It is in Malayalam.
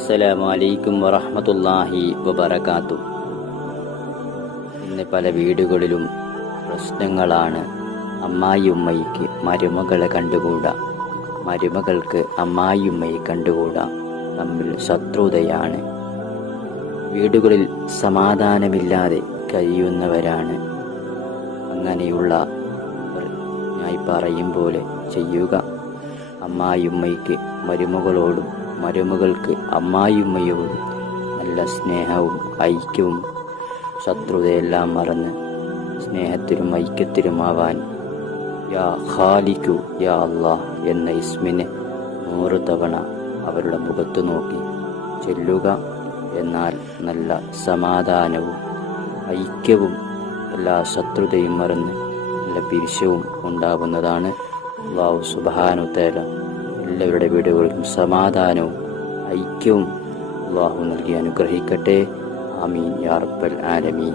അസ്സലാമു അലൈക്കും വറഹ്മത്തുള്ളാഹി വബറകാത്തു. ഇന്ന് പല വീടുകളിലും പ്രശ്നങ്ങളാണ് അമ്മായിയുമ്മയ്ക്ക് മരുമകളെ കണ്ടുകൂടാ. മരുമകൾക്ക് അമ്മായിയുമ്മയെ കണ്ടുകൂടാ. തമ്മിൽ ശത്രുതയാണ്. വീടുകളിൽ സമാധാനമില്ലാതെ കഴിയുന്നവരാണ്. അങ്ങനെയുള്ള ഞാൻ പറയും പോലെ ചെയ്യുക. അമ്മായിയുമ്മയ്ക്ക് മരുമകളോടും മരുമകൾക്ക് അമ്മായിയുമ്മയോടും നല്ല സ്നേഹവും ഐക്യവും ശത്രുതയെല്ലാം മറന്ന് സ്നേഹത്തിലും ഐക്യത്തിലുമാവാൻ യാ ഖാലിക്കു യാ അള്ളാഹ് എന്ന ഇസ്മിനെ നൂറ് തവണ അവരുടെ മുഖത്ത് നോക്കി ചെല്ലുക എന്നാൽ നല്ല സമാധാനവും ഐക്യവും എല്ലാ ശത്രുതയും മറന്ന് നല്ല പിരിശവും ഉണ്ടാവുന്നതാണ് അള്ളാഹു സുബാനുത്തേല എല്ലാവരുടെ വീടുകൾക്കും സമാധാനവും ഐക്യവും അള്ളാഹു നൽകി അനുഗ്രഹിക്കട്ടെ. ആമീൻ. യാർപ്പൽ ആലമീൻ.